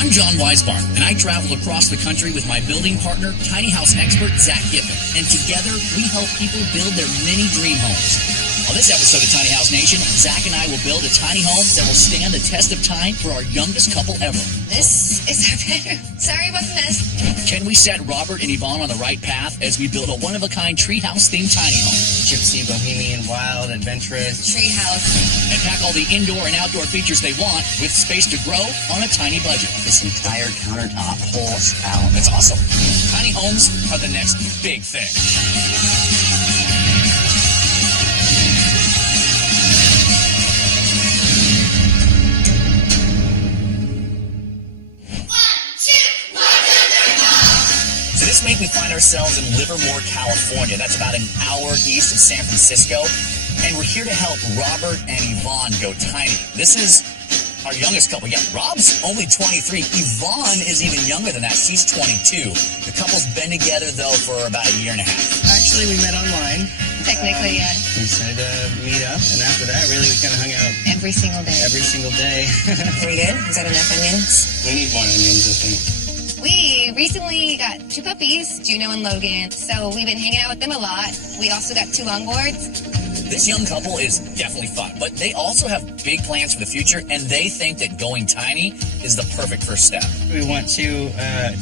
I'm John Weisbarn, and I travel across the country with my building partner, tiny house expert Zach Giffen. And together, we help people build their mini dream homes. On this episode of Tiny House Nation, Zach and I will build a tiny home that will stand the test of time for our youngest couple ever. This is our bedroom. Sorry about the mess. Can we set Robert and Yvonne on the right path as we build a one-of-a-kind treehouse-themed tiny home? Gypsy, Bohemian, wild, adventurous. Treehouse. And pack all the indoor and outdoor features they want with space to grow on a tiny budget. This entire countertop pulls out. That's awesome. Tiny homes are the next big thing. So this week we find ourselves in Livermore, California. That's about an hour east of San Francisco. And we're here to help Robert and Yvonne go tiny. This is our youngest couple. Yeah, Rob's only 23. Yvonne is even younger than that. She's 22. The couple's been together, though, for about a year and a half. Actually, we met online. Technically, yeah. We decided to meet up, and after that, really, we kind of hung out Every single day. every single day. Are we good? Is that enough onions? We need more onions, I think. We recently got 2 puppies, Juno and Logan, so we've been hanging out with them a lot. We also got 2 longboards. This young couple is definitely fun, but they also have big plans for the future, and they think that going tiny is the perfect first step. We want to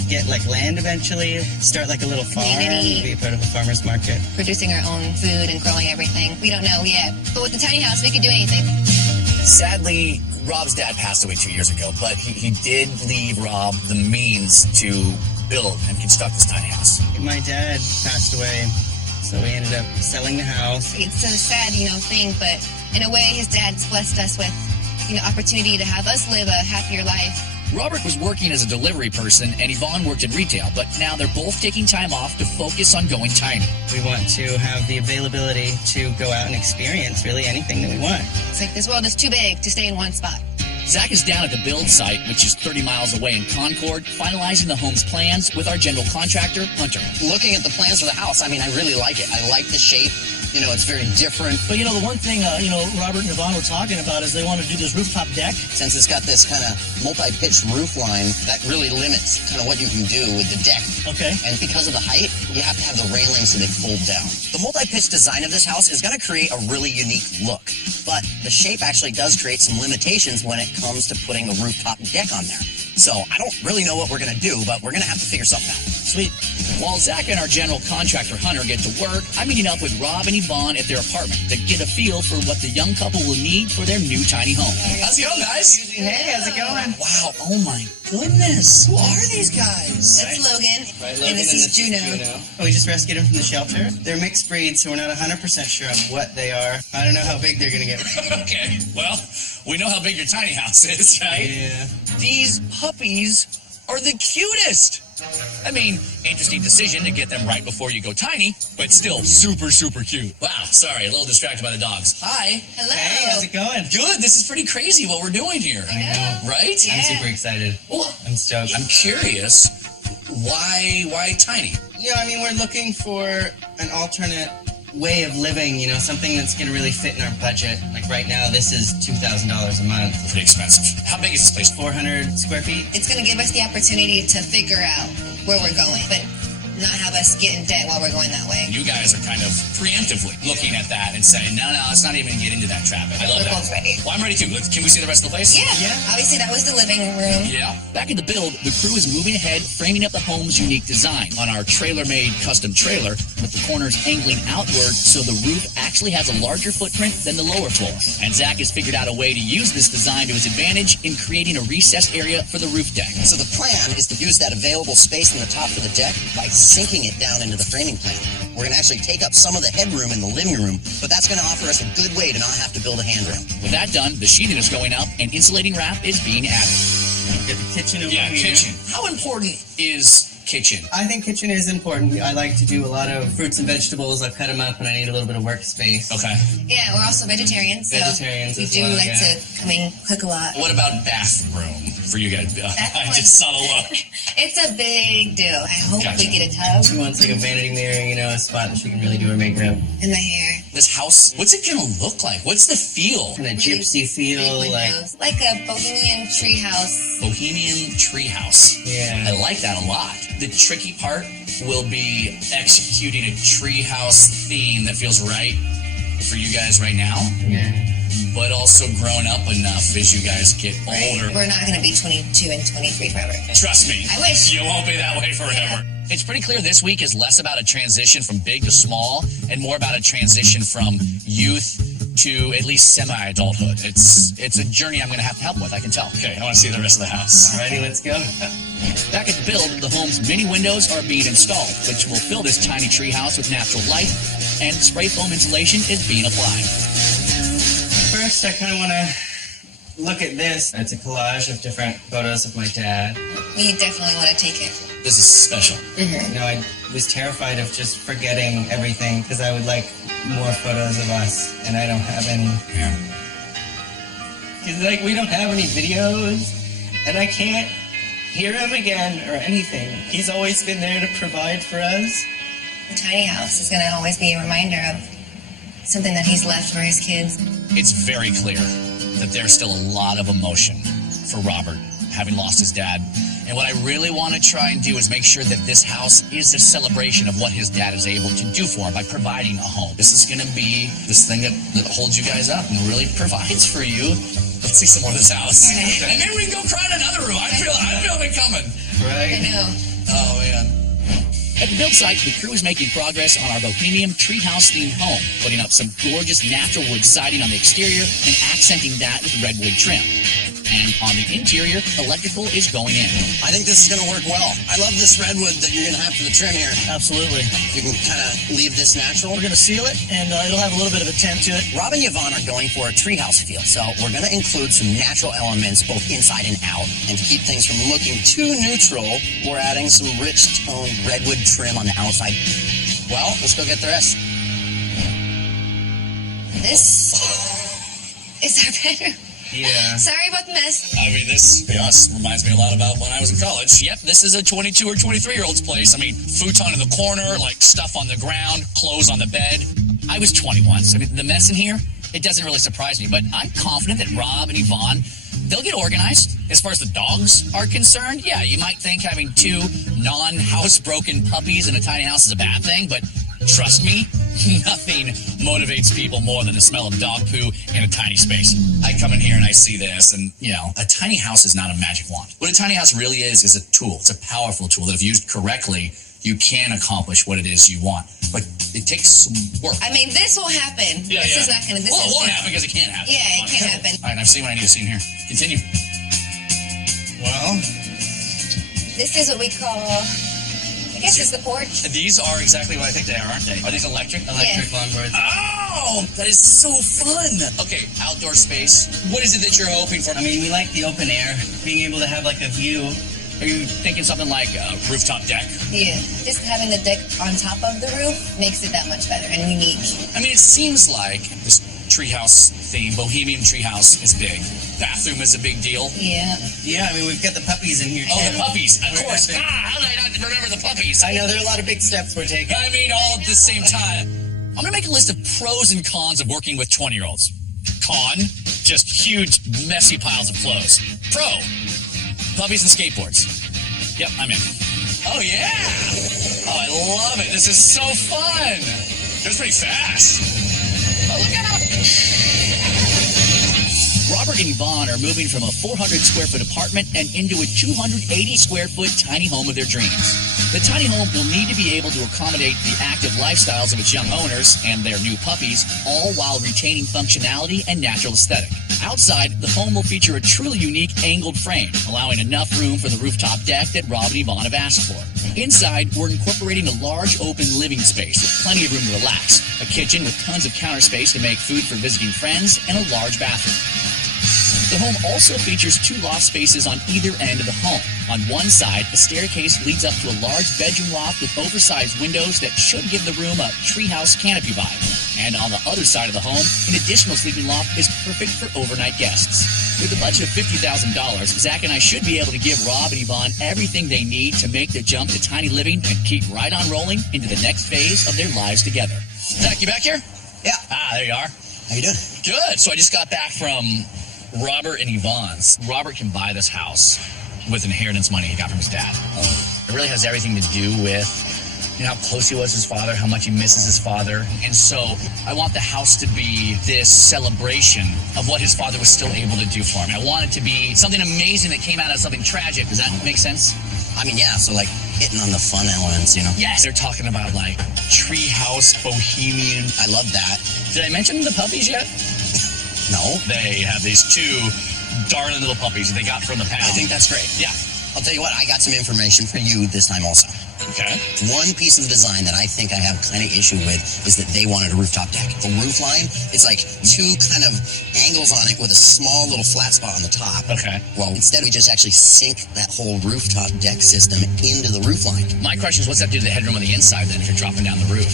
get like land eventually, start like a little farm, Community. be part of a farmer's market. Producing our own food and growing everything. We don't know yet, but with the tiny house, we could do anything. Sadly, Rob's dad passed away 2 years ago, but he did leave Rob the means to build and construct this tiny house. My dad passed away, so we ended up selling the house. It's a sad, thing, but in a way, his dad's blessed us with, opportunity to have us live a happier life. Robert was working as a delivery person, and Yvonne worked in retail, but now they're both taking time off to focus on going tiny. We want to have the availability to go out and experience really anything that we want. It's like this world is too big to stay in one spot. Zach is down at the build site, which is 30 miles away in Concord, finalizing the home's plans with our general contractor, Hunter. Looking at the plans for the house, I really like it. I like the shape. It's very different. But, the one thing, Robert and Yvonne were talking about is they want to do this rooftop deck. Since it's got this kind of multi-pitched roof line, that really limits kind of what you can do with the deck. Okay. And because of the height, you have to have the railings so they fold down. The multi-pitch design of this house is going to create a really unique look. But the shape actually does create some limitations when it comes to putting a rooftop deck on there. So I don't really know what we're going to do, but we're going to have to figure something out. Sweet. While Zach and our general contractor, Hunter, get to work, I'm meeting up with Rob and Yvonne at their apartment to get a feel for what the young couple will need for their new tiny home. How's it going, guys? Hey, how's it going? Wow, oh my goodness. Who are these guys? That's Logan, Right, and this is Juno. Oh, we just rescued them from the shelter. They're mixed breeds, so we're not 100% sure on what they are. I don't know how big they're going to get. Okay, well, we know how big your tiny house is, right? Yeah. These puppies are the cutest. Interesting decision to get them right before you go tiny, but still super, super cute. Wow, sorry, a little distracted by the dogs. Hi. Hello. Hey, how's it going? Good, this is pretty crazy what we're doing here. I know. Right? Yeah. I'm super excited. Well, I'm stoked. I'm curious, why tiny? We're looking for an alternate way of living, something that's going to really fit in our budget. Like right now, this is $2,000 a month. Pretty expensive. How big is this place? 400 square feet. It's going to give us the opportunity to figure out where we're going, but not have us get in debt while we're going that way. You guys are kind of preemptively looking at that and saying, no, let's not even get into that trap. I love We're that. both ready. Well, I'm ready too. Can we see the rest of the place? Yeah. Obviously, that was the living room. Yeah. Back in the build, the crew is moving ahead, framing up the home's unique design on our trailer-made custom trailer with the corners angling outward so the roof actually has a larger footprint than the lower floor. And Zach has figured out a way to use this design to his advantage in creating a recessed area for the roof deck. So the plan is to use that available space in the top of the deck by sinking it down into the framing plan. We're going to actually take up some of the headroom in the living room, but that's going to offer us a good way to not have to build a handrail. With that done, the sheeting is going up and insulating wrap is being added. Get the kitchen over Yeah, here. kitchen. How important is kitchen? I think kitchen is important. I like to do a lot of fruits and vegetables. I cut them up when I need a little bit of workspace. Okay. Yeah, we're also vegetarians, so Vegetarians we as do well, like yeah. to come and cook a lot. What about bathroom? for you guys. I just saw the look. It's a big deal. I hope Gotcha. we get a tub She wants like a vanity mirror, you know, a spot that she can really do her makeup. in the hair. This house, what's it gonna look like? What's the feel? And a gypsy feel, Big like, windows. Like a Bohemian treehouse. Bohemian treehouse. yeah. I like that a lot. The tricky part will be executing a treehouse theme that feels right for you guys right now, Yeah. but also grown up enough as you guys get older. We're not going to be 22 and 23 forever. Trust me. I wish. You won't be that way forever. It's pretty clear this week is less about a transition from big to small and more about a transition from youth to at least semi-adulthood. It's a journey I'm going to have to help with, I can tell. Okay, I want to see the rest of the house. Alrighty, let's go. Back at the build, the home's mini windows are being installed, which will fill this tiny treehouse with natural light, and spray foam insulation is being applied. First, I kind of want to look at this. It's a collage of different photos of my dad. We definitely want to take it. This is special. You know, I was terrified of just forgetting everything because I would like more photos of us, and I don't have any. Yeah. Because, like, we don't have any videos, and I can't hear him again or anything. He's always been there to provide for us. The tiny house is going to always be a reminder of something that he's left for his kids. It's very clear that there's still a lot of emotion for Robert, having lost his dad. And what I really want to try and do is make sure that this house is a celebration of what his dad is able to do for him by providing a home. This is going to be this thing that holds you guys up and really provides for you. Let's see some more of this house. Okay. And maybe we can go cry in another room. I feel it coming. I Right? know. Oh, man. At the build site, the crew is making progress on our Bohemian treehouse-themed home, putting up some gorgeous natural wood siding on the exterior and accenting that with redwood trim. And on the interior, electrical is going in. I think this is going to work well. I love this redwood that you're going to have for the trim here. Absolutely. You can kind of leave this natural. We're going to seal it, and it'll have a little bit of a tint to it. Rob and Yvonne are going for a treehouse feel, so we're going to include some natural elements both inside and out. And to keep things from looking too neutral, we're adding some rich toned redwood trim on the outside. Well, let's go get the rest. This is our bedroom. Yeah. Sorry about the mess. I mean, this, to be honest, reminds me a lot about when I was in college. Yep, this is a 22 or 23-year-old's place. I mean, futon in the corner, like stuff on the ground, clothes on the bed. I was 21, so I mean, the mess in here, it doesn't really surprise me. But I'm confident that Rob and Yvonne, they'll get organized. As far as the dogs are concerned, yeah, you might think having two non-house-broken puppies in a tiny house is a bad thing, but trust me, nothing motivates people more than the smell of dog poo in a tiny space. I come in here and I see this, and, you know, a tiny house is not a magic wand. What a tiny house really is a tool. It's a powerful tool that if used correctly, you can accomplish what it is you want. But it takes some work. I mean, this will happen. Yeah, this yeah. is not going to... Well, it won't happen because it can't happen. Yeah, it can't happen. All right, I've seen what I need to see in here. Continue. Well, This is what we call... I guess it's the porch. These are exactly what I think they are, aren't they? Are these electric? electric Yes. longboards. Oh, that is so fun. Okay, outdoor space. What is it that you're hoping for? I mean, we like the open air, being able to have like a view. Are you thinking something like a rooftop deck? Yeah. Just having the deck on top of the roof makes it that much better and unique. I mean, it seems like this treehouse theme, Bohemian treehouse, is big. Bathroom is a big deal. Yeah. Yeah, I mean, we've got the puppies in here too. Oh, the puppies, of We're course. epic. How did I not remember the puppies? I know there are a lot of big steps we're taking. I mean, all at the same time. I'm going to make a list of pros and cons of working with 20-year-olds. Con, just huge, messy piles of clothes. Pro, puppies and skateboards. Yep, I'm in. Oh, yeah. Oh, I love it. This is so fun. It was pretty fast. Oh, look out. Robert and Yvonne are moving from a 400-square-foot apartment and into a 280-square-foot tiny home of their dreams. The tiny home will need to be able to accommodate the active lifestyles of its young owners and their new puppies, all while retaining functionality and natural aesthetic. Outside, the home will feature a truly unique angled frame, allowing enough room for the rooftop deck that Rob and Yvonne have asked for. Inside, we're incorporating a large open living space with plenty of room to relax, a kitchen with tons of counter space to make food for visiting friends, and a large bathroom. The home also features two loft spaces on either end of the home. On one side, a staircase leads up to a large bedroom loft with oversized windows that should give the room a treehouse canopy vibe. And on the other side of the home, an additional sleeping loft is perfect for overnight guests. With a budget of $50,000, Zach and I should be able to give Rob and Yvonne everything they need to make the jump to tiny living and keep right on rolling into the next phase of their lives together. Zach, you back here? Yeah. Ah, there you are. How you doing? Good. So I just got back from Robert and Yvonne's. Robert can buy this house with inheritance money he got from his dad. It really has everything to do with how close he was to his father, how much he misses his father. And so I want the house to be this celebration of what his father was still able to do for him. I want it to be something amazing that came out of something tragic. Does that make sense? I mean, yeah, so like hitting on the fun elements, you know? Yes. They're talking about like treehouse, Bohemian. I love that. Did I mention the puppies yet? No? They have these two darling little puppies that they got from the pound. I think that's great. Yeah. I'll tell you what, I got some information for you this time also. Okay. One piece of design that I think I have kind of issue with is that they wanted a rooftop deck. The roof line, it's like two kind of angles on it with a small little flat spot on the top. Okay. Well, instead we just actually sink that whole rooftop deck system into the roof line. My question is, what's that do to the headroom on the inside then if you're dropping down the roof?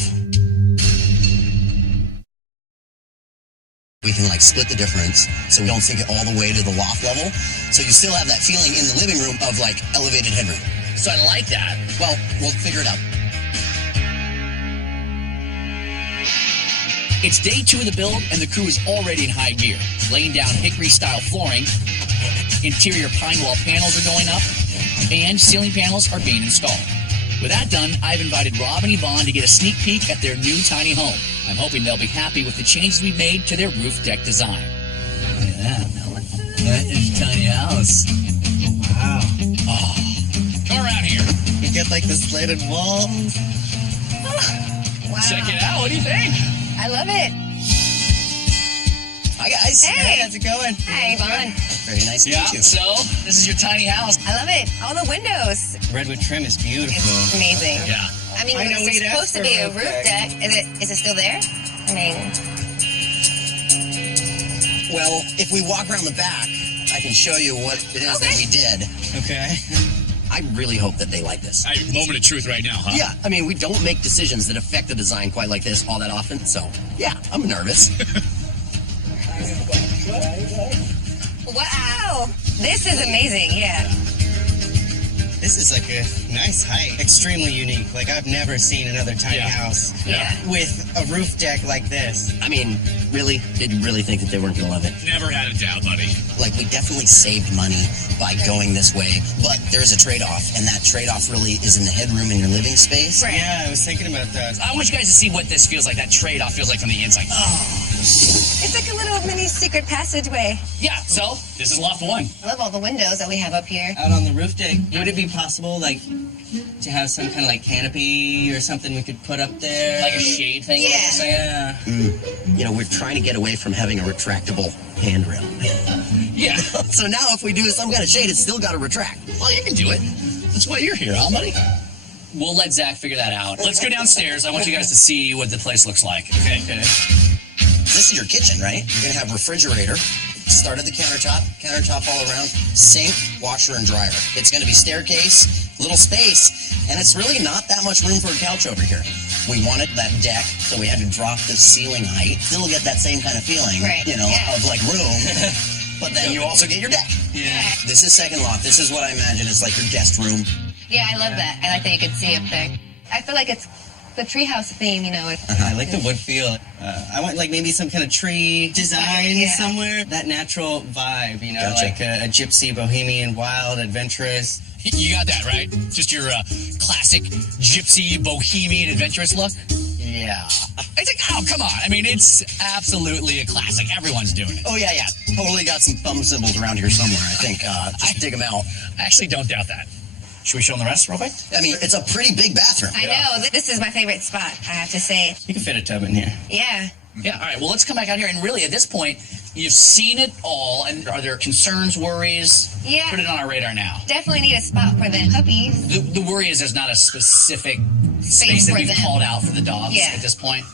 We can like split the difference so we don't sink it all the way to the loft level. So you still have that feeling in the living room of like elevated headroom. So I like that. Well, we'll figure it out. It's day 2 of the build, and the crew is already in high gear. Laying down hickory-style flooring, interior pine wall panels are going up, and ceiling panels are being installed. With that done, I've invited Rob and Yvonne to get a sneak peek at their new tiny home. I'm hoping they'll be happy with the changes we've made to their roof deck design. Look at that. That is a tiny house. Wow. Oh. Come around here. You get like the slated walls. Wow. Check it out. What do you think? I love it. Hi, guys. Hey. How's it going? Hi, Yvonne. Very nice to Yeah, meet you. so this is your tiny house. I love it. All the windows. Redwood trim is beautiful. It's amazing. Yeah. I mean, I know it's we'd supposed asked to be for a a roof roof deck. Is it still there? I mean, Well, if we walk around the back, I can show you what it is that we did. Okay. I really hope that they like this. Moment of truth right now, huh? Yeah, I mean, we don't make decisions that affect the design quite like this all that often, so yeah, I'm nervous. wow. This is amazing. Yeah. This is like a nice height. Extremely unique. Like I've never seen another tiny Yeah. house Yeah. with a roof deck like this. I mean, really, did you really think that they weren't gonna love it? Never had a doubt, buddy. Like, we definitely saved money by going this way, but there's a trade-off, and that trade-off really is in the headroom in your living space. Right. Yeah, I was thinking about that. I want you guys to see what this feels like, that trade-off feels like from the inside. It's like a little mini secret passageway. Yeah, so this is loft 1. I love all the windows that we have up here. Out on the roof deck, would it be possible, like, to have some kind of like canopy or something we could put up there? Like a shade thing? Yeah. Yeah. You know, we're trying to get away from having a retractable handrail. Yeah. So now if we do some kind of shade, it's still got to retract. Well, you can do it. That's why you're here, huh, buddy? We'll let Zach figure that out. Let's go downstairs. I want you guys to see what the place looks like. Okay. This is your kitchen, right? You're going to have refrigerator. Start at the countertop all around, sink, washer, and dryer. It's going to be staircase, little space, and it's really not that much room for a couch over here. We wanted that deck, so we had to drop the ceiling height. Still get that same kind of feeling, Right. you know, Yeah. of like room, but then you also get your deck. Yeah. This is second loft. This is what I imagine is like your guest room. Yeah, I love that. I like that you could see up there. I feel like it's the treehouse theme, you know. I like the wood feel. I want like maybe some kind of tree design Yeah. somewhere. That natural vibe, you know, Gotcha. like a gypsy, bohemian, wild, adventurous. You got that, right? Just your classic gypsy, bohemian, adventurous look? Yeah. It's like, oh, come on. I mean, it's absolutely a classic. Everyone's doing it. Oh, yeah. Totally got some thumb symbols around here somewhere, I think. Just dig them out. I actually don't doubt that. Should we show them the rest real quick? I mean, it's a pretty big bathroom. I know. This is my favorite spot, I have to say. You can fit a tub in here. Yeah. Yeah, all right. Well, let's come back out here. And really, at this point, you've seen it all. And are there concerns, worries? Yeah. Put it on our radar now. Definitely need a spot for the puppies. The worry is there's not a specific space that for we've them. called out for the dogs Yeah. at this point.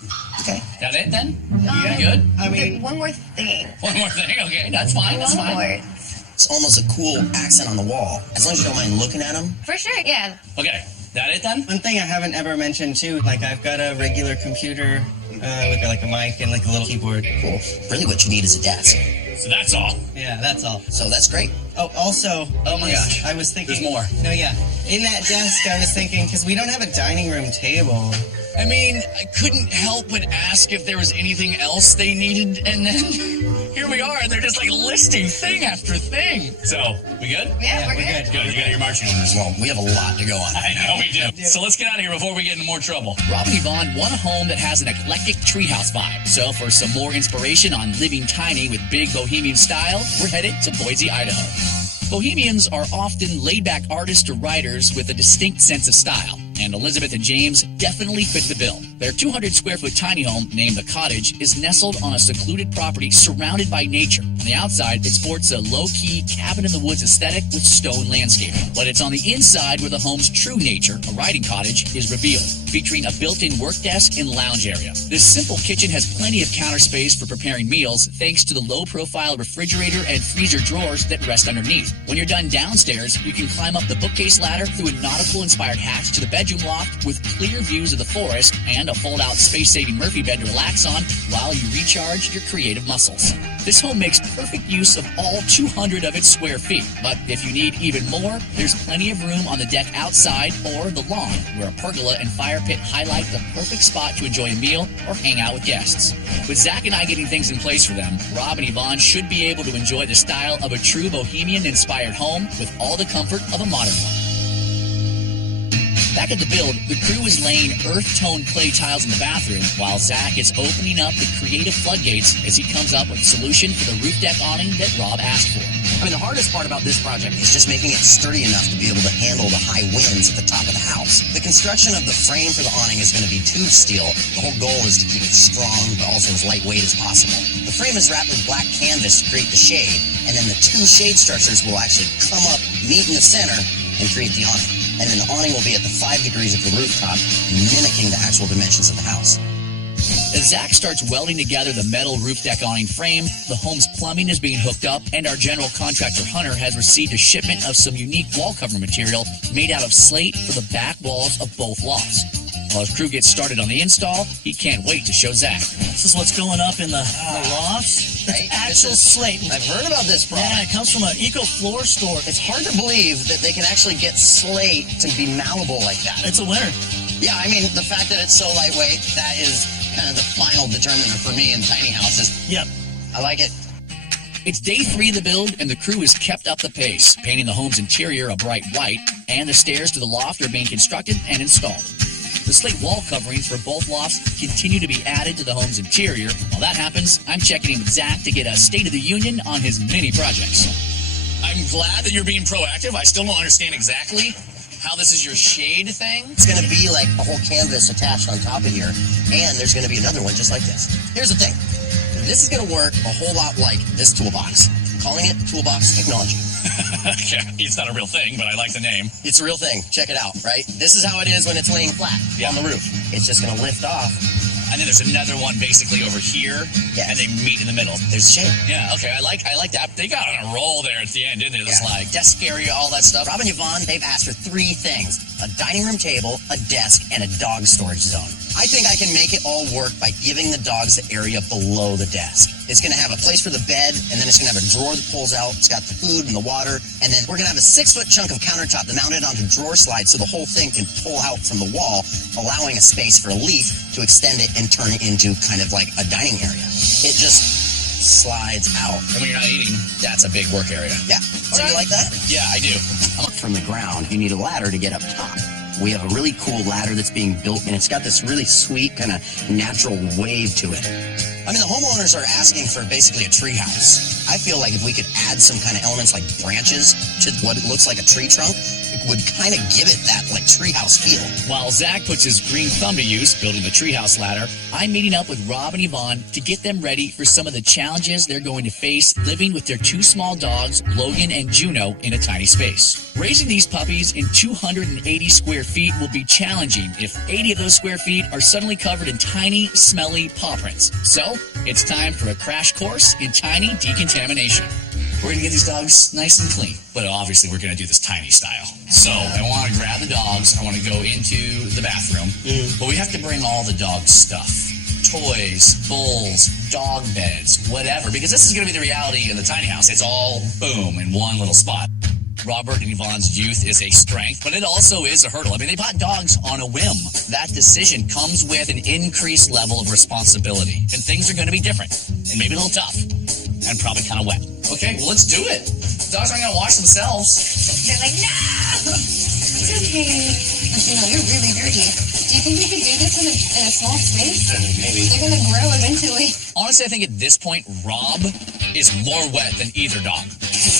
Okay. That it then? You good? I mean, One more thing. One more thing. Okay, that's fine. That's fine. Longboards. It's almost a cool accent on the wall. As long as you don't mind looking at them. For sure, yeah. Okay, that it then? one thing I haven't ever mentioned too, like I've got a regular computer with like a mic and like a little keyboard. Cool. Really what you need is a desk. So that's all. Yeah, that's all. So that's great. Oh, also, Oh my gosh. I was thinking. There's more. No, yeah. In that desk, I was thinking, because we don't have a dining room table. I mean, I couldn't help but ask if there was anything else they needed, and then here we are, and they're just like listing thing after thing. So, we good? Yeah, we're good. Good, you got your marching orders. Well, we have a lot to go on. I know we do. So let's get out of here before we get into more trouble. Rob and Yvonne want a home that has an eclectic treehouse vibe. So for some more inspiration on living tiny with big Bohemian style, we're headed to Boise, Idaho. Bohemians are often laid-back artists or writers with a distinct sense of style, and Elizabeth and James definitely fit the bill. Their 200-square-foot tiny home, named The Cottage, is nestled on a secluded property surrounded by nature. On the outside, it sports a low-key, cabin-in-the-woods aesthetic with stone landscaping. But it's on the inside where the home's true nature, a riding cottage, is revealed, featuring a built-in work desk and lounge area. This simple kitchen has plenty of counter space for preparing meals, thanks to the low-profile refrigerator and freezer drawers that rest underneath. When you're done downstairs, you can climb up the bookcase ladder through a nautical-inspired hatch to the bedroom loft with clear views of the forest and a fold-out space-saving Murphy bed to relax on while you recharge your creative muscles. This home makes perfect use of all 200 of its square feet, but if you need even more, there's plenty of room on the deck outside or the lawn, where a pergola and fire pit highlight the perfect spot to enjoy a meal or hang out with guests. With Zach and I getting things in place for them, Rob and Yvonne should be able to enjoy the style of a true Bohemian-inspired home with all the comfort of a modern one. Back at the build, the crew is laying earth-toned clay tiles in the bathroom, while Zach is opening up the creative floodgates as he comes up with a solution for the roof deck awning that Rob asked for. I mean, the hardest part about this project is just making it sturdy enough to be able to handle the high winds at the top of the house. The construction of the frame for the awning is going to be tube steel. The whole goal is to keep it strong, but also as lightweight as possible. The frame is wrapped with black canvas to create the shade, and then the two shade structures will actually come up, meet in the center, and create the awning. And then the awning will be at the 5 degrees of the rooftop, mimicking the actual dimensions of the house. As Zach starts welding together the metal roof deck awning frame, the home's plumbing is being hooked up, and our general contractor Hunter has received a shipment of some unique wall cover material made out of slate for the back walls of both lofts. While his crew gets started on the install, he can't wait to show Zach. This is what's going up in the lofts. Right? Actual slate. I've heard about this product. Yeah, it comes from an eco floor store. It's hard to believe that they can actually get slate to be malleable like that. It's a winner. Yeah, I mean, the fact that it's so lightweight, that is kind of the final determiner for me in tiny houses. Yep. I like it. It's day 3 of the build, and the crew has kept up the pace, painting the home's interior a bright white, and the stairs to the loft are being constructed and installed. The slate wall coverings for both lofts continue to be added to the home's interior. While that happens, I'm checking in with Zach to get a State of the Union on his mini projects. I'm glad that you're being proactive. I still don't understand exactly how this is your shade thing. It's going to be like a whole canvas attached on top of here, and there's going to be another one just like this. Here's the thing. This is going to work a whole lot like this toolbox. I'm calling it Toolbox Technology. Okay, it's not a real thing, but I like the name. It's a real thing. Check it out, right? This is how it is when it's laying flat on the roof. It's just going to lift off. And then there's another one basically over here, and they meet in the middle. There's a shade. Yeah, okay, I like that. They got on a roll there at the end, didn't they? This like desk area, all that stuff. Rob and Yvonne, they've asked for 3 things: a dining room table, a desk, and a dog storage zone. I think I can make it all work by giving the dogs the area below the desk. It's going to have a place for the bed, and then it's going to have a drawer that pulls out. It's got the food and the water, and then we're going to have a 6-foot chunk of countertop that mounted onto drawer slides so the whole thing can pull out from the wall, allowing a space for a leaf to extend it and turn it into kind of like a dining area. It just slides out. And when you're not eating, that's a big work area. Yeah. So you like that? Yeah, I do. From the ground, you need a ladder to get up top. We have a really cool ladder that's being built, and it's got this really sweet kind of natural wave to it. I mean, the homeowners are asking for basically a tree house. I feel like if we could add some kind of elements like branches to what it looks like a tree trunk, it would kind of give it that like treehouse feel. While Zach puts his green thumb to use building the treehouse ladder, I'm meeting up with Rob and Yvonne to get them ready for some of the challenges they're going to face living with their 2 small dogs, Logan and Juno, in a tiny space. Raising these puppies in 280 square feet will be challenging if 80 of those square feet are suddenly covered in tiny, smelly paw prints. So, it's time for a crash course in tiny decontamination. We're going to get these dogs nice and clean, but obviously we're going to do this tiny style. So I want to grab the dogs, I want to go into the bathroom, but we have to bring all the dog stuff. toys, bowls, dog beds, whatever, because this is going to be the reality in the tiny house. It's all boom in one little spot. Robert and Yvonne's youth is a strength, but it also is a hurdle. I mean, they bought dogs on a whim. That decision comes with an increased level of responsibility, and things are going to be different, and maybe a little tough, and probably kind of wet. Okay, well, let's do it. Dogs aren't going to wash themselves. They're like, no! It's okay. But you know, you're really dirty. Do you think we could do this in a small space? Maybe. They're gonna grow eventually. Honestly, I think at this point, Rob is more wet than either dog.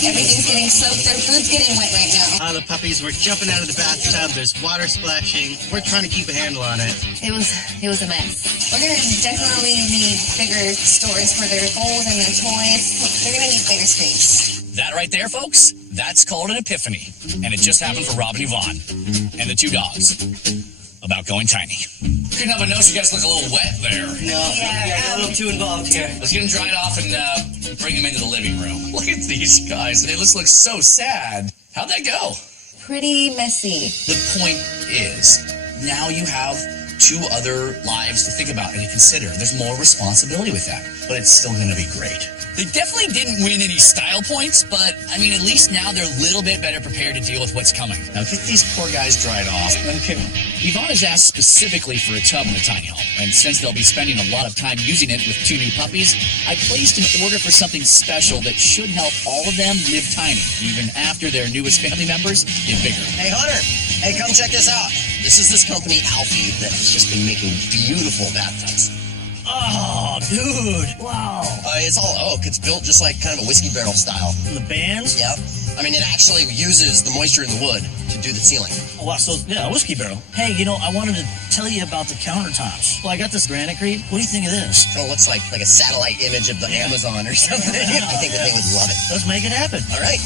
Everything's getting soaked. Their food's getting wet right now. All the puppies were jumping out of the bathtub. There's water splashing. We're trying to keep a handle on it. It was a mess. We're gonna definitely need bigger stores for their bowls and their toys. They're gonna need bigger space. That right there, folks, that's called an epiphany. And it just happened for Rob and Yvonne and the two dogs about going tiny. Couldn't help but notice you guys look a little wet there. No, Yeah, a little too involved here. Let's get them dried off and bring them into the living room. Look at these guys. They just look so sad. How'd that go? Pretty messy. The point is, now you have two other lives to think about and to consider. There's more responsibility with that, but it's still going to be great. They definitely didn't win any style points, but, I mean, at least now they're a little bit better prepared to deal with what's coming. Now, get these poor guys dried off. Okay. Yvonne has asked specifically for a tub in the tiny home, and since they'll be spending a lot of time using it with two new puppies, I placed an order for something special that should help all of them live tiny, even after their newest family members get bigger. Hey, Hunter. Hey, come check this out. This is this company, Alfie, that has just been making beautiful bathtubs. Oh, dude. Wow. It's all oak. It's built just like kind of a whiskey barrel style. And the bands? Yep. I mean, it actually uses the moisture in the wood to do the sealing. Oh, wow. So, yeah, a whiskey barrel. Hey, you know, I wanted to tell you about the countertops. Well, I got this granite. What do you think of this? Kind of looks like a satellite image of the Amazon or something. I think that they would love it. Let's make it happen. All right.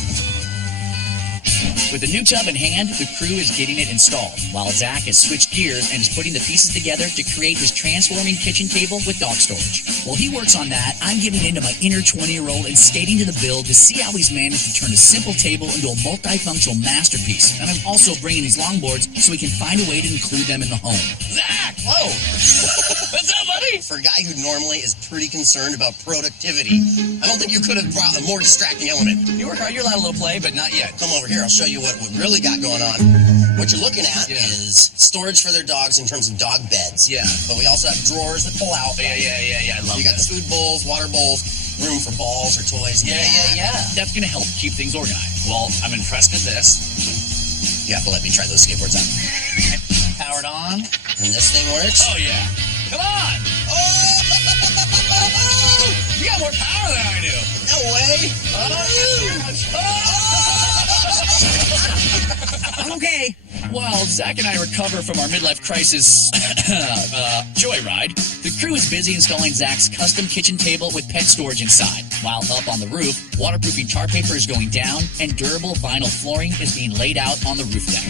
With the new tub in hand, the crew is getting it installed, while Zach has switched gears and is putting the pieces together to create his transforming kitchen table with dog storage. While he works on that, I'm giving into my inner 20-year-old and skating to the build to see how he's managed to turn a simple table into a multifunctional masterpiece. And I'm also bringing these longboards so we can find a way to include them in the home. Zach! Whoa! What's up, buddy? For a guy who normally is pretty concerned about productivity, I don't think you could have brought a more distracting element. You work hard, you're allowed a little play, but not yet. Come over here, I'll show you what really got going on. What you're looking at is storage for their dogs in terms of dog beds. Yeah. But we also have drawers that pull out. Yeah, I love You got that. the food bowls, water bowls, room for balls or toys. Yeah. That's going to help keep things organized. Well, I'm impressed with this. You have to let me try those skateboards out. Powered on. And this thing works. Oh, yeah. Come on! Oh! You got more power than I do. No way! Okay. While Zach and I recover from our midlife crisis joyride, the crew is busy installing Zach's custom kitchen table with pet storage inside. While up on the roof, waterproofing tar paper is going down and durable vinyl flooring is being laid out on the roof deck.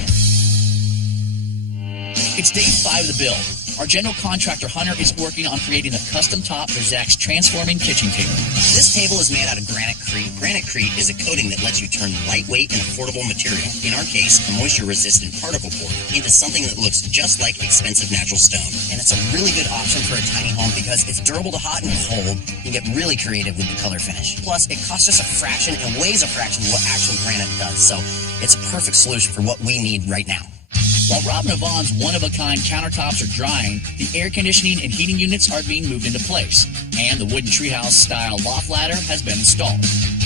It's day 5 of the build. Our general contractor, Hunter, is working on creating a custom top for Zach's transforming kitchen table. This table is made out of granite-crete. Granite-crete is a coating that lets you turn lightweight and affordable material, in our case, a moisture-resistant particle board, into something that looks just like expensive natural stone. And it's a really good option for a tiny home because it's durable to hot and cold. You get really creative with the color finish. Plus, it costs us a fraction and weighs a fraction of what actual granite does, so it's a perfect solution for what we need right now. While Rob and Yvonne's one-of-a-kind countertops are drying, the air conditioning and heating units are being moved into place, and the wooden treehouse-style loft ladder has been installed.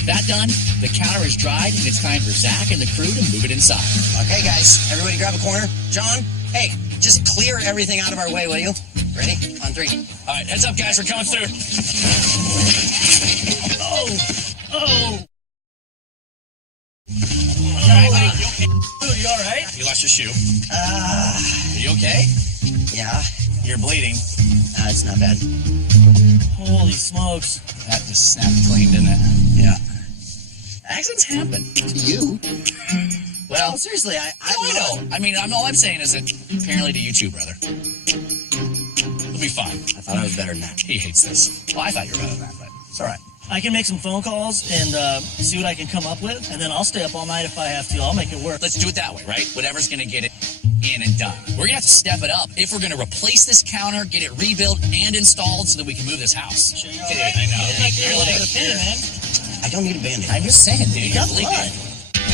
That done, the counter is dried, and it's time for Zach and the crew to move it inside. Okay, guys, everybody grab a corner. John, hey, just clear everything out of our way, will you? Ready? On 3. All right, heads up, guys. We're coming through. Oh! Dude, you all right? You lost your shoe. Are you okay? Yeah, You're bleeding. it's not bad. Holy smokes. That just snapped clean, didn't it? Yeah. Accidents happen. You? Well, seriously, I know. I mean, all I'm saying is that apparently to you too, brother. It'll be fine. I thought I was better than that. He hates this. Well, I thought you were better than that, but it's all right. I can make some phone calls and see what I can come up with, and then I'll stay up all night if I have to. I'll make it work. Let's do it that way, right? Whatever's going to get it in and done. We're going to have to step it up if we're going to replace this counter, get it rebuilt and installed so that we can move this house. Sure, Dude, I know. You're like, man. I don't need a Band-Aid. I'm just saying, dude. You got believe blood. me.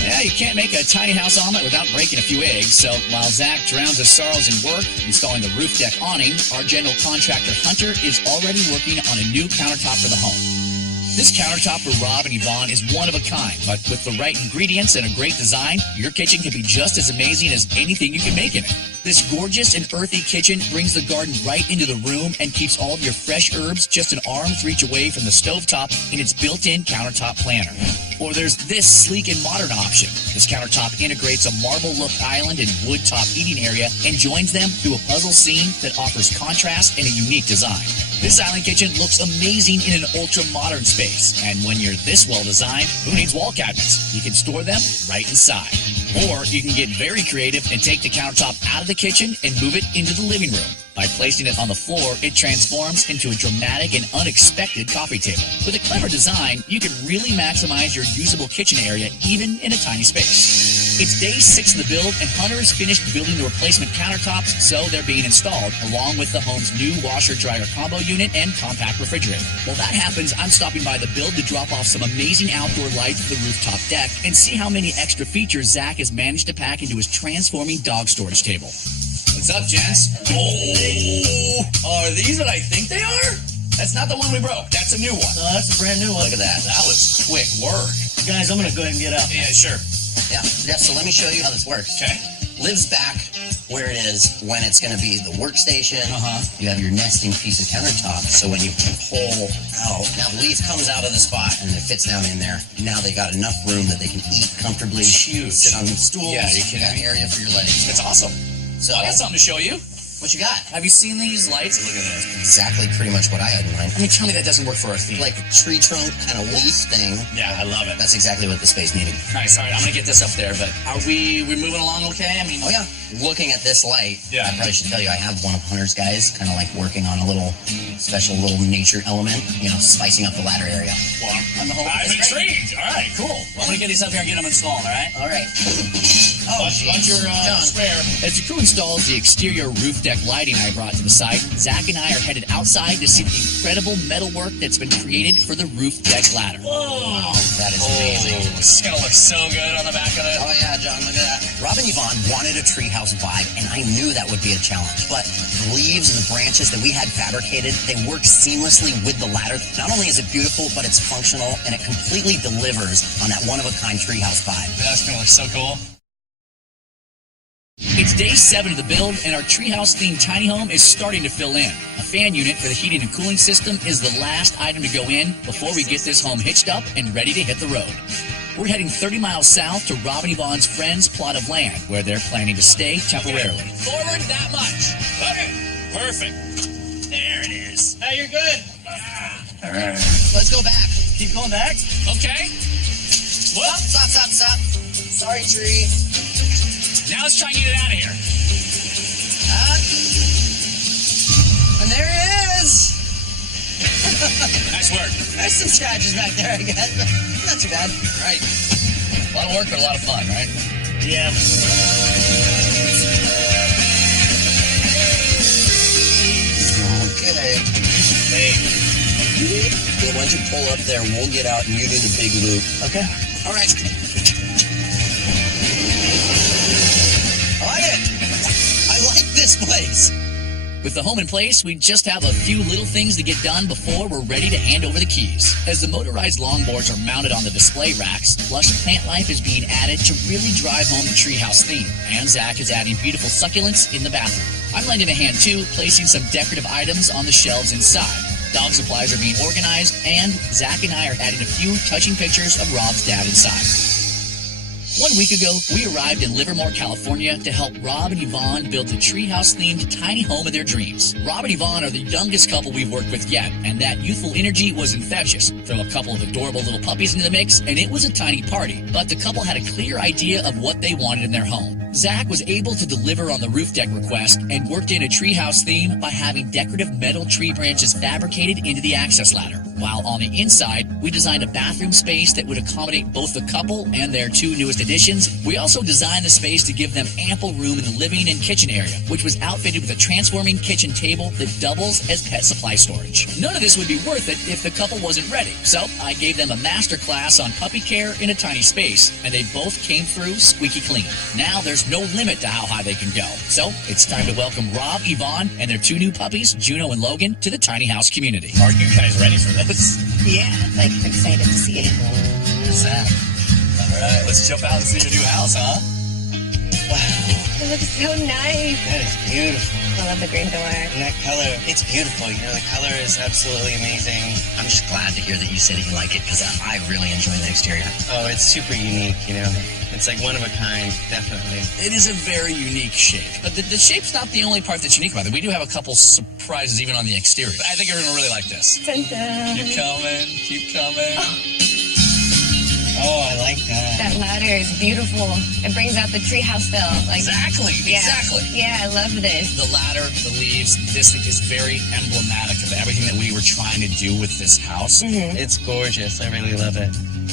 Yeah, you can't make a tiny house omelet without breaking a few eggs. So while Zach drowns his sorrows in work, installing the roof deck awning, our general contractor Hunter is already working on a new countertop for the home. This countertop for Rob and Yvonne is one of a kind, but with the right ingredients and a great design, your kitchen can be just as amazing as anything you can make in it. This gorgeous and earthy kitchen brings the garden right into the room and keeps all of your fresh herbs just an arm's reach away from the stovetop in its built-in countertop planner. Or there's this sleek and modern option. This countertop integrates a marble-look island and wood-top eating area and joins them through a puzzle scene that offers contrast and a unique design. This island kitchen looks amazing in an ultra-modern space. And when you're this well-designed, who needs wall cabinets? You can store them right inside. Or you can get very creative and take the countertop out of the kitchen and move it into the living room. By placing it on the floor, it transforms into a dramatic and unexpected coffee table. With a clever design, you can really maximize your usable kitchen area even in a tiny space. It's day 6 of the build, and Hunter has finished building the replacement countertops, so they're being installed, along with the home's new washer-dryer combo unit and compact refrigerator. While that happens, I'm stopping by the build to drop off some amazing outdoor lights for the rooftop deck and see how many extra features Zach has managed to pack into his transforming dog storage table. What's up, gents? Oh, are these what I think they are? That's not the one we broke. That's a new one. No, that's a brand new one. Look at that. That was quick work. Guys, I'm going to go ahead and get out. Yeah, sure. Yeah, so let me show you how this works. Okay. Lives back where it is when it's going to be the workstation. You have your nesting piece of countertop, so when you pull out, now the leaf comes out of the spot and it fits down in there. Now they got enough room that they can eat comfortably. It's huge. Sit on stools. Yeah, you can. Got an area for your legs. That's awesome. So I got something to show you. what you got? Have you seen these lights? Look at this. Exactly, pretty much what I had in mind. I mean, tell me that doesn't work for our theme. Like a tree trunk kind of leaf thing. Yeah, I love it. That's exactly what the space needed. Nice. All right, I'm gonna get this up there. But are we moving along okay? I mean, Oh yeah. Looking at this light, Yeah. I probably should tell you I have one of Hunter's guys kind of like working on a little special little nature element, you know, spicing up the ladder area. well, I'm the whole I'm intrigued. All right, cool. Well, I'm gonna get these up here and get them installed. All right. All right. Oh, Once you're John. spare. As the crew installs the exterior roof deck lighting I brought to the site, Zach and I are headed outside to see the incredible metalwork that's been created for the roof deck ladder. Whoa, that is amazing. This is gonna look so good on the back of it. Oh yeah, John, look at that. Rob and Yvonne wanted a treehouse vibe, and I knew that would be a challenge. But the leaves and the branches that we had fabricated, they work seamlessly with the ladder. Not only is it beautiful, but it's functional, and it completely delivers on that one-of-a-kind treehouse vibe. That's gonna look so cool. It's day 7 of the build, and our treehouse-themed tiny home is starting to fill in. A fan unit for the heating and cooling system is the last item to go in before we get this home hitched up and ready to hit the road. We're heading 30 miles south to Rob and Yvonne's friend's plot of land, where they're planning to stay temporarily. Forward that much. Okay, perfect. There it is. Now you're good. All right. Let's go back. Keep going back. Okay. Well, Stop. Sorry, tree. now let's try and get it out of here. And there it is. Nice work. There's some scratches back there, I guess. Not too bad. Right. A lot of work, but a lot of fun, right? Yeah. Okay. Hey. Good, why don't you pull up there? We'll get out and you do the big loop. Okay. All right. I like it. I like this place. With the home in place, we just have a few little things to get done before we're ready to hand over the keys. As the motorized longboards are mounted on the display racks, lush plant life is being added to really drive home the treehouse theme. And Zach is adding beautiful succulents in the bathroom. I'm lending a hand too, placing some decorative items on the shelves inside. Dog supplies are being organized, and Zach and I are adding a few touching pictures of Rob's dad inside. 1 week ago, we arrived in Livermore, California to help Rob and Yvonne build the treehouse-themed tiny home of their dreams. Rob and Yvonne are the youngest couple we've worked with yet, and that youthful energy was infectious. Throw a couple of adorable little puppies into the mix, and it was a tiny party. But the couple had a clear idea of what they wanted in their home. Zach was able to deliver on the roof deck request and worked in a treehouse theme by having decorative metal tree branches fabricated into the access ladder. while on the inside, we designed a bathroom space that would accommodate both the couple and their two newest additions. We also designed the space to give them ample room in the living and kitchen area, which was outfitted with a transforming kitchen table that doubles as pet supply storage. None of this would be worth it if the couple wasn't ready, so I gave them a master class on puppy care in a tiny space, and they both came through squeaky clean. Now there's no limit to how high they can go, so it's time to welcome Rob, Yvonne, and their two new puppies, Juno and Logan, to the tiny house community. Are you guys ready for this? Yeah, like excited to see it. Zach. All right, let's jump out and see your new house, huh? It looks so nice. That is beautiful. I love the green door. And that color, it's beautiful. You know, the color is absolutely amazing. I'm just glad to hear that you say that you like it because I really enjoy the exterior. Oh, it's super unique, you know. It's like one of a kind, definitely. It is a very unique shape. But the shape's not the only part that's unique about it. We do have a couple surprises even on the exterior. But I think everyone will really like this. Dun, dun. Keep coming, keep coming. Oh, I like that. That ladder is beautiful. It brings out the treehouse feel. Like, Exactly, yeah. exactly. Yeah, I love this. The ladder, the leaves, this is very emblematic of everything that we were trying to do with this house. It's gorgeous. I really love it.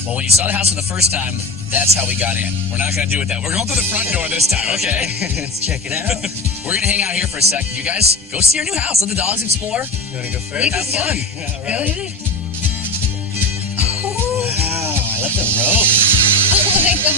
Well, when you saw the house for the first time, that's how we got in. We're not going to do it that. We're going through the front door this time, okay? Let's check it out. We're going to hang out here for a second. You guys, go see your new house. Let the dogs explore. You want to go first? You Have can fun. All Go right. ahead. Oh, Wow, I love the rope. oh my god.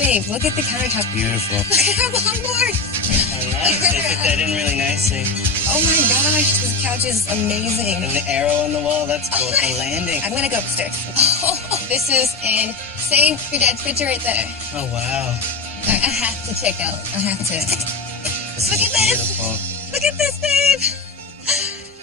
Babe, look at the countertop. Beautiful. Look at our longboard. Oh, nice. They fit that in really nicely. Oh my gosh, this couch is amazing. And the arrow on the wall, that's cool. Oh, The landing. I'm gonna go upstairs. Oh, this is insane. Your dad's picture right there. Oh, wow. I have to check out. I have to. This Look is at this. beautiful. Look at this, babe.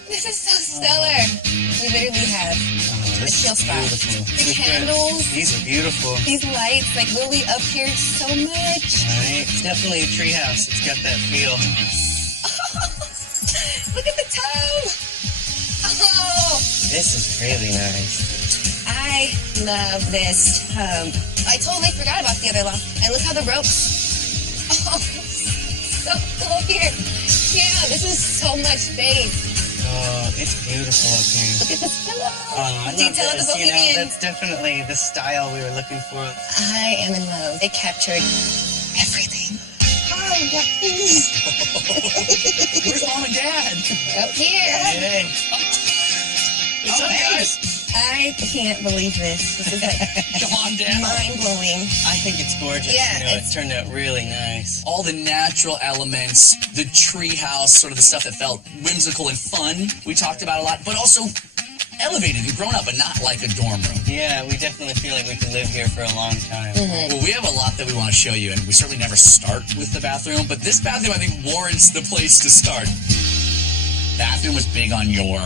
This is so stellar. We literally have Oh, this chill is spot. beautiful. The Super. candles. These are beautiful. these lights, like literally up here so much. Right? It's definitely a treehouse. It's got that feel. Look at the tub. Oh, This is really nice. I love this tub. I totally forgot about the other loft. And look how the ropes. Oh, so cool here. Yeah, this is so much space. Oh, it's beautiful up here. Look at this pillow. Oh, I love Detail of the this. You know, Bohemian. that's definitely the style we were looking for. I am in love. They captured everything. Hi, guys. Where's Mom and Dad? Up here. Hey. What's up, guys? I can't believe this. This is like Come on down. mind-blowing. I think it's gorgeous. Yeah, You know, it's- it turned out really nice. All the natural elements, the tree house, sort of the stuff that felt whimsical and fun, we talked about a lot, but also elevated and grown up, but not like a dorm room. Yeah, we definitely feel like we could live here for a long time. Well, we have a lot that we want to show you, and we certainly never start with the bathroom, but this bathroom, I think, warrants the place to start. Bathroom was big on your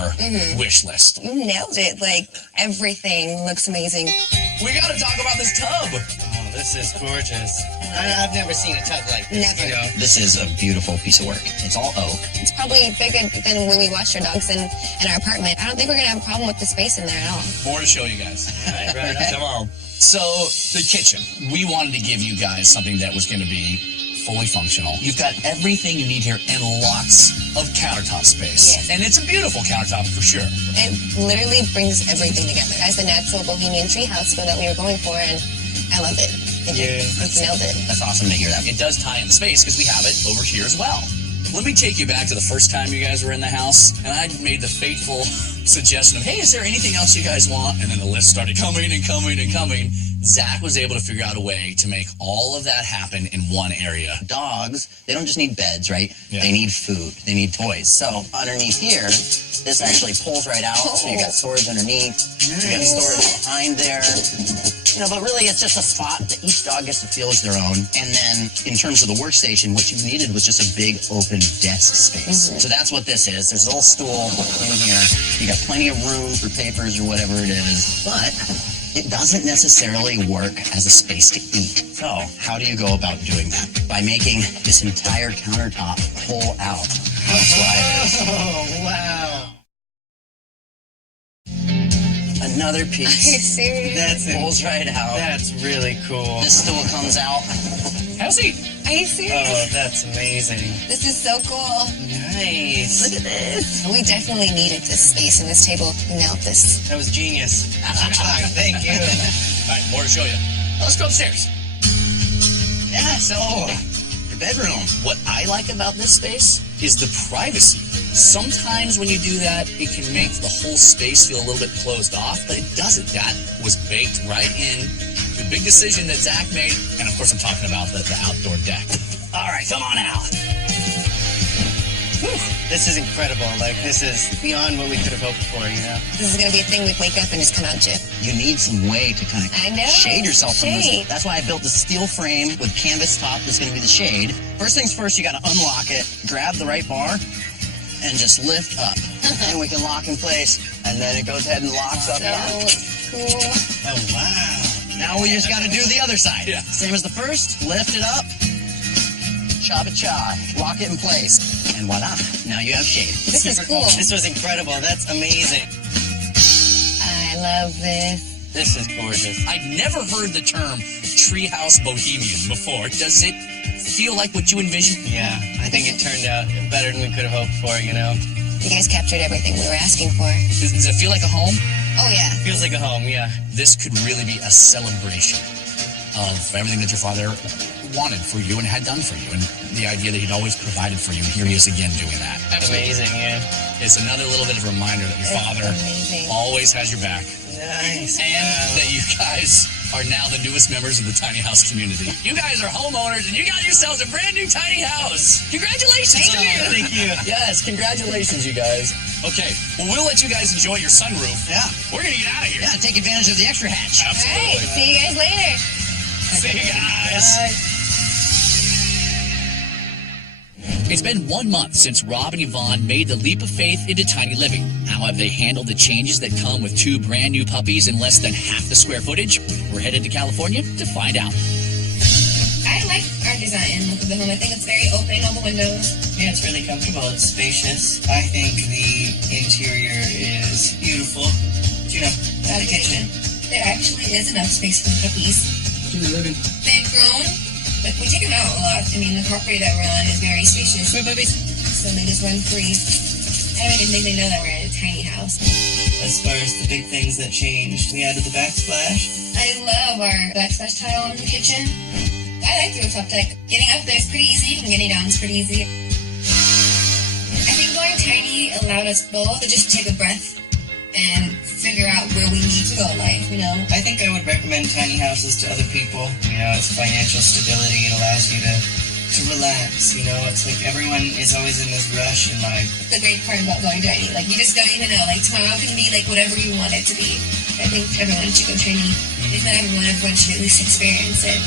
wish list. You nailed it. Like, everything looks amazing. We got to talk about this tub. Oh, this is gorgeous. I've never seen a tub like this. Never. You know? This is a beautiful piece of work. It's all oak. It's probably bigger than when we watched our dogs in our apartment. I don't think we're going to have a problem with the space in there at all. More to show you guys. Right on. Come on. So, the kitchen. We wanted to give you guys something that was going to be fully functional. You've got everything you need here and lots of countertop space. Yes. And it's a beautiful countertop for sure. It literally brings everything together. That's the natural Bohemian treehouse feel that we were going for, and I love it. Yeah. You nailed it. That's awesome to hear that. It does tie in the space because we have it over here as well. Let me take you back to the first time you guys were in the house, and I made the fateful suggestion of, hey, is there anything else you guys want? And then the list started coming and coming and coming. Zach was able to figure out a way to make all of that happen in one area. Dogs, they don't just need beds, right? Yeah. They need food. They need toys. So underneath here, this actually pulls right out. So you got storage underneath. You got storage behind there. You know, but really it's just a spot that each dog gets to feel as their own. And then in terms of the workstation, what you needed was just a big open desk space. So that's what this is. There's a little stool in here. You got plenty of room for papers or whatever it is. But it doesn't necessarily work as a space to eat. So how do you go about doing that? By making this entire countertop pull out. That's why it is. Oh, wow. Another Are you piece serious? That's it. pulls right out. That's really cool. This stool comes out. Have a seat. Are you serious? Oh, that's amazing. This is so cool. Nice. Look at this. We definitely needed this space and this table. You nailed this. That was genius. Thank you. All right, more to show you. Let's go upstairs. Yeah, so your bedroom. What I like about this space is the privacy. Sometimes when you do that, it can make the whole space feel a little bit closed off, but it doesn't. That was baked right in the big decision that Zach made, and of course I'm talking about the outdoor deck. All right, come on out. This is incredible. Like, this is beyond what we could have hoped for, you know? This is going to be a thing we wake up and just come out, Jip. You need some way to kind of I know. shade yourself from this. Shade. That's why I built the steel frame with canvas top that's going to be the shade. First things first, you got to unlock it, grab the right bar, and just lift up. And we can lock in place. And then it goes ahead and locks up. So cool. Oh, wow. Now we just got to do the other side. Yeah. Same as the first. Lift it up. Cha-ba-cha. Lock it in place. And voila. Now you have shade. This is cool. This was incredible. That's amazing. I love this. This is gorgeous. I'd never heard the term treehouse bohemian before. Does it feel like what you envisioned? Yeah, I think it turned out better than we could have hoped for, you know? You guys captured everything we were asking for. Does it feel like a home? Oh, yeah. Feels like a home, yeah. This could really be a celebration of everything that your father wanted for you and had done for you, and the idea that he'd always provided for you. And here he is again doing that. Amazing, yeah. It's another little bit of a reminder that your It's father amazing. always has your back, Nice. and that you guys are now the newest members of the tiny house community. You guys are homeowners, and you got yourselves a brand new tiny house. Congratulations! Thank you. Yes, congratulations, you guys. Okay, well, we'll let you guys enjoy your sunroof. Yeah. We're gonna get out of here. Yeah, take advantage of the extra hatch. All right. Absolutely. See you guys later. See you guys. It's been 1 month since Rob and Yvonne made the leap of faith into tiny living. How have they handled the changes that come with 2 brand new puppies in less than half the square footage? We're headed to California to find out. I like our design and look of the home. I think it's very open, all the windows. Yeah, it's really comfortable. It's spacious. I think the interior is beautiful. You know, the kitchen. There actually is enough space for the puppies. She's living. They've grown, but we take them out a lot. I mean, the property that we're on is very spacious. Sweet puppies. So they just run free. I don't even think they know that we're in a tiny house. As far as the big things that changed, we added the backsplash. I love our backsplash tile in the kitchen. I like the rooftop deck. Getting up there is pretty easy, and getting down is pretty easy. I think going tiny allowed us both to just take a breath and figure out where we need to go in life, you know? I think I would recommend tiny houses to other people. You know, it's financial stability. It allows you to relax, you know? It's like everyone is always in this rush in life. The great part about going tiny, like, you just don't even know. Like, tomorrow can be, like, whatever you want it to be. I think everyone should go tiny. If not everyone should at least experience it.